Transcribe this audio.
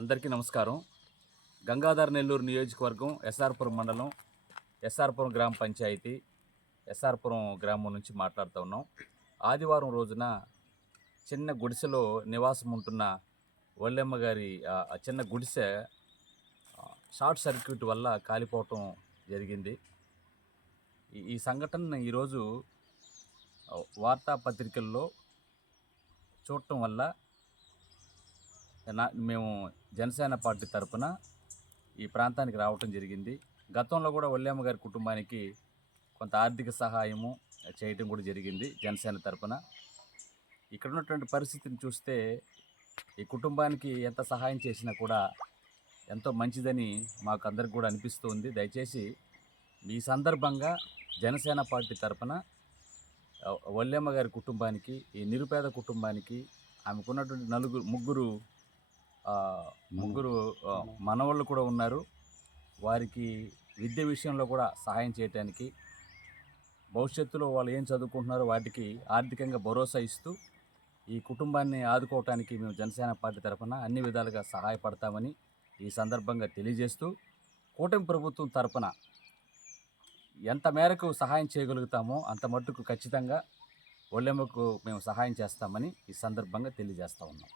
అందరికీ నమస్కారం. గంగాధర నెల్లూరు నియోజకవర్గం ఎస్ఆర్పురం మండలం ఎస్ఆర్పురం గ్రామ పంచాయతీ ఎస్ఆర్పురం గ్రామం నుంచి మాట్లాడుతూ ఉన్నాం. ఆదివారం రోజున చిన్న గుడిసెలో నివాసం ఉంటున్న వల్లెమ్మ గారి ఆ చిన్న గుడిసె షార్ట్ సర్క్యూట్ వల్ల కాలిపోవటం జరిగింది. ఈ సంఘటన ఈరోజు వార్తాపత్రికల్లో చూడటం వల్ల మేము జనసేన పార్టీ తరఫున ఈ ప్రాంతానికి రావటం జరిగింది. గతంలో కూడా వల్లెమ్మ గారి కుటుంబానికి కొంత ఆర్థిక సహాయము చేయటం కూడా జరిగింది జనసేన తరఫున. ఇక్కడ ఉన్నటువంటి పరిస్థితిని చూస్తే ఈ కుటుంబానికి ఎంత సహాయం చేసినా కూడా ఎంతో మంచిదని మాకు అందరికి కూడా అనిపిస్తుంది. దయచేసి ఈ సందర్భంగా జనసేన పార్టీ తరఫున వల్లెమ్మ గారి కుటుంబానికి, ఈ నిరుపేద కుటుంబానికి, ఆమెకున్నటువంటి ముగ్గురు మనవాళ్ళు కూడా ఉన్నారు. వారికి విద్య విషయంలో కూడా సహాయం చేయడానికి, భవిష్యత్తులో వాళ్ళు ఏం చదువుకుంటున్నారో వాటికి ఆర్థికంగా భరోసా ఇస్తూ ఈ కుటుంబాన్ని ఆదుకోవటానికి మేము జనసేన పార్టీ తరఫున అన్ని విధాలుగా సహాయపడతామని ఈ సందర్భంగా తెలియజేస్తూ, కూటమి ప్రభుత్వం తరఫున ఎంత మేరకు సహాయం చేయగలుగుతామో అంత మట్టుకు ఖచ్చితంగా వల్లెమ్మకు మేము సహాయం చేస్తామని ఈ సందర్భంగా తెలియజేస్తూ ఉన్నాం.